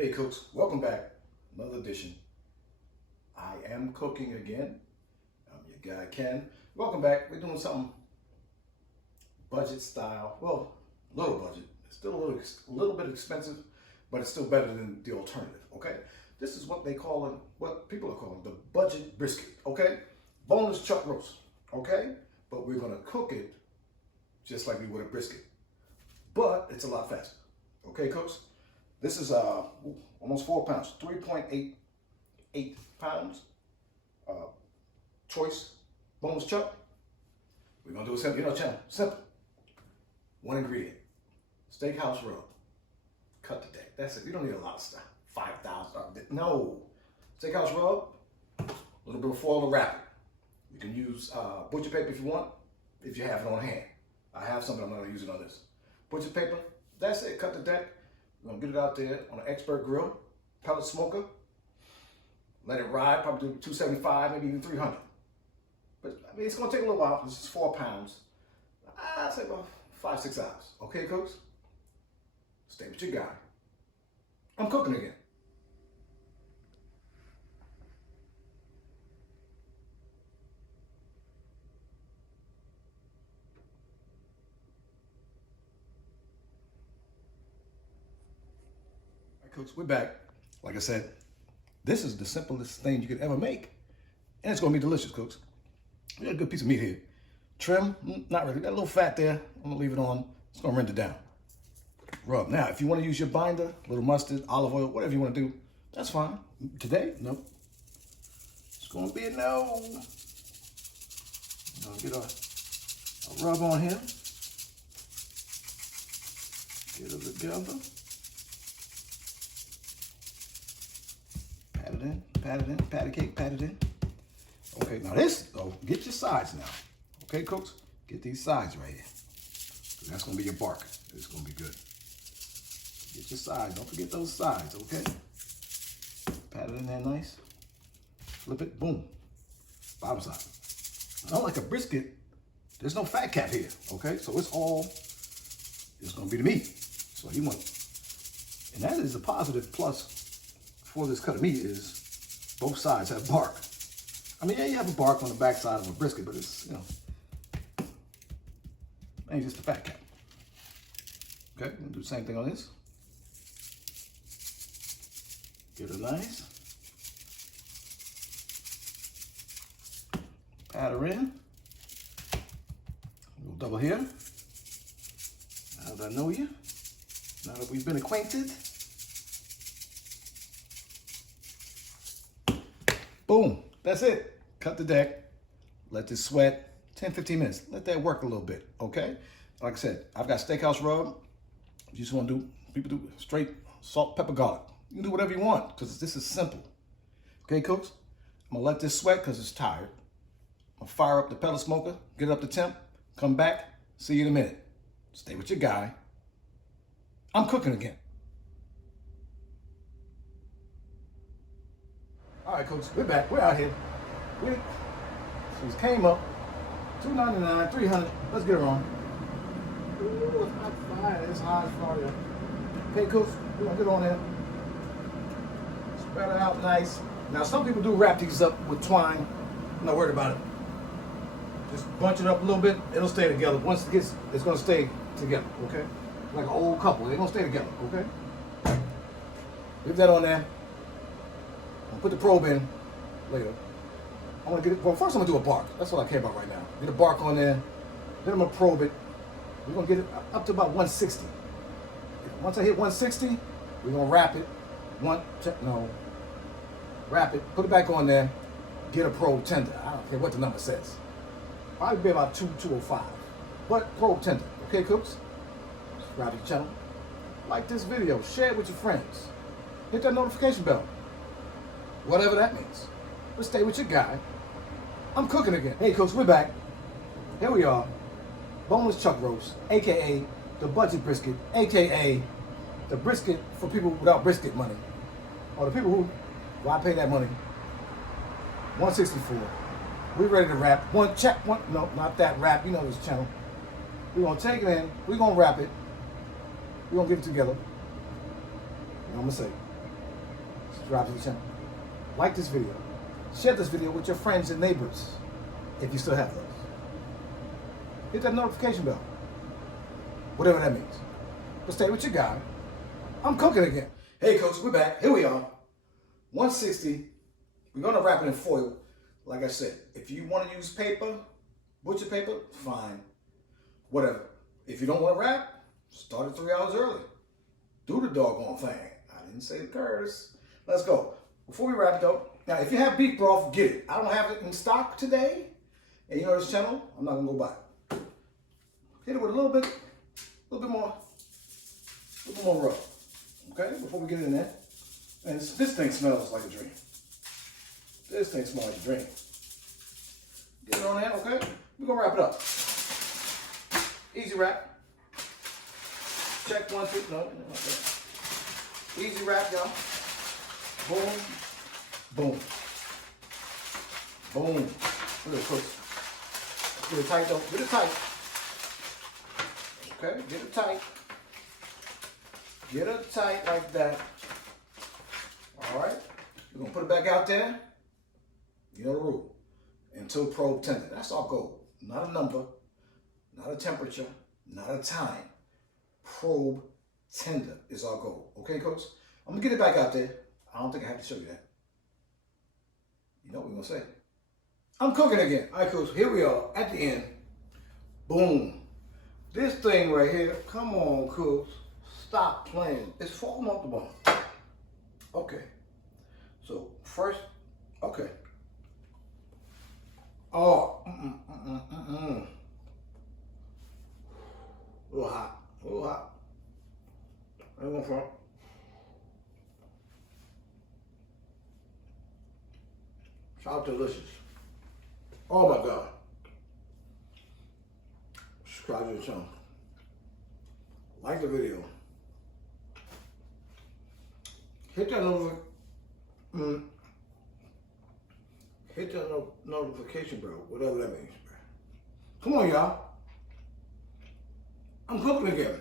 Hey cooks, welcome back. Another edition. I am cooking again. I'm your guy Ken. Welcome back. We're doing something budget style. Well, little budget. It's still a little bit expensive, but it's still better than the alternative. Okay. This is what they call it. What people are calling the budget brisket. Okay. Boneless chuck roast. Okay. But we're gonna cook it just like we would a brisket, but it's a lot faster. Okay, cooks. This is almost 4 pounds, 3.88 pounds. Choice boneless chuck. We're gonna do it simple. You know, simple. One ingredient: steakhouse rub. Cut the deck. That's it. You don't need a lot of stuff. 5,000. No. Steakhouse rub. A little bit of foil to wrap it. You can use butcher paper if you want, if you have it on hand. I have some, but I'm not gonna use it on this. Butcher paper. That's it. Cut the deck. We're gonna get it out there on an expert grill, pellet smoker. Let it ride, probably do 275, maybe even 300. But I mean, it's gonna take a little while. This is 4 pounds. I'd say about 5-6 hours. Okay, cooks? Stay with your guy. I'm cooking again. Cooks, we're back. Like I said, this is the simplest thing you could ever make. And it's gonna be delicious, cooks. We got a good piece of meat here. Trim, not really. Got a little fat there. I'm gonna leave it on. It's gonna render down. Rub. Now, if you wanna use your binder, a little mustard, olive oil, whatever you wanna do, that's fine. Today, no. It's gonna be a no. I'm gonna get a rub on here. Get it together. Pat it in, pat it in, patty cake, pat it in. Okay, now this, though, get your sides now. Okay, cooks? Get these sides right here. That's gonna be your bark. It's gonna be good. Get your sides, don't forget those sides, okay? Pat it in there nice. Flip it, boom. Bottom side. Unlike a brisket, there's no fat cap here, okay? So it's gonna be the meat. So you want, and that is a positive plus for this cut of meat is both sides have bark. I mean, yeah, you have a bark on the back side of a brisket, but it's, you know, ain't just a fat cap. Okay, we'll do the same thing on this. Get it nice. Pat her in. We'll double here. Now that I know you, now that we've been acquainted, boom, that's it. Cut the deck, let this sweat, 10-15 minutes. Let that work a little bit, okay? Like I said, I've got steakhouse rub. You just wanna do, people do straight salt, pepper, garlic. You can do whatever you want, because this is simple. Okay, cooks? I'm gonna let this sweat because it's tired. I'm gonna fire up the pellet smoker, get it up to temp, come back, see you in a minute. Stay with your guy. I'm cooking again. All right, cooks, we're back. We're out here. She's came up, $2.99, $300. Let's get her on. Ooh, it's hot fire. It's hot as Florida. Okay, cooks, we're gonna get on there. Spread it out nice. Now, some people do wrap these up with twine. I'm not worried about it. Just bunch it up a little bit. It'll stay together. Once it gets, it's gonna stay together. Okay, like an old couple. They're gonna stay together. Okay. Leave that on there. I'll put the probe in later. I'm gonna get it. Well, first I'm gonna do a bark. That's what I care about right now. Get a bark on there. Then I'm gonna probe it. We're gonna get it up to about 160. Once I hit 160, we're gonna wrap it. Wrap it. Put it back on there. Get a probe tender. I don't care what the number says. Probably be about 205. But probe tender. Okay, cooks? Subscribe to the channel. Like this video. Share it with your friends. Hit that notification bell. Whatever that means. But stay with your guy. I'm cooking again. Hey, cooks, we're back. Here we are. Boneless chuck roast, a.k.a. the budget brisket, a.k.a. the brisket for people without brisket money. Or the people who, why pay that money? 164. We're ready to wrap. No, not that wrap. You know this channel. We're going to take it in. We're going to wrap it. We're going to get it together. And I'm going to say, subscribe to the channel. Like this video. Share this video with your friends and neighbors, if you still have those. Hit that notification bell. Whatever that means. But stay with your guy. I'm cooking again. Hey, Coach, we're back. Here we are. 160. We're going to wrap it in foil. Like I said, if you want to use paper, butcher paper, fine. Whatever. If you don't want to wrap, start it 3 hours early. Do the doggone thing. I didn't say the curse. Let's go. Before we wrap it though, now if you have beef broth, get it. I don't have it in stock today. And you know this channel, I'm not going to go buy it. Hit it with a little bit more rub. Okay, before we get in there. And this thing smells like a dream. This thing smells like a dream. Get it on there, okay? We're gonna wrap it up. Easy wrap. Check 1, 2, no, okay. Easy wrap, y'all. Boom, boom, boom. Look at it, folks. Get it tight though, get it tight. Okay, get it tight. Get it tight like that. All right, we're gonna put it back out there. You know the rule. Until probe tender. That's our goal. Not a number, not a temperature, not a time. Probe tender is our goal. Okay, Coach? I'm gonna get it back out there. I don't think I have to show you that. You know what we're gonna say. I'm cooking again. All right, Coach, here we are at the end. Boom. This thing right here, come on, Coach. Stop playing. It's falling off the bone. Okay. So first, okay. Oh, a little hot, a little hot. Ain't going front. Sounds delicious. Oh my God. Subscribe to the channel. Like the video. Hit that notification bell, whatever that means. Come on, y'all. I'm cooking again.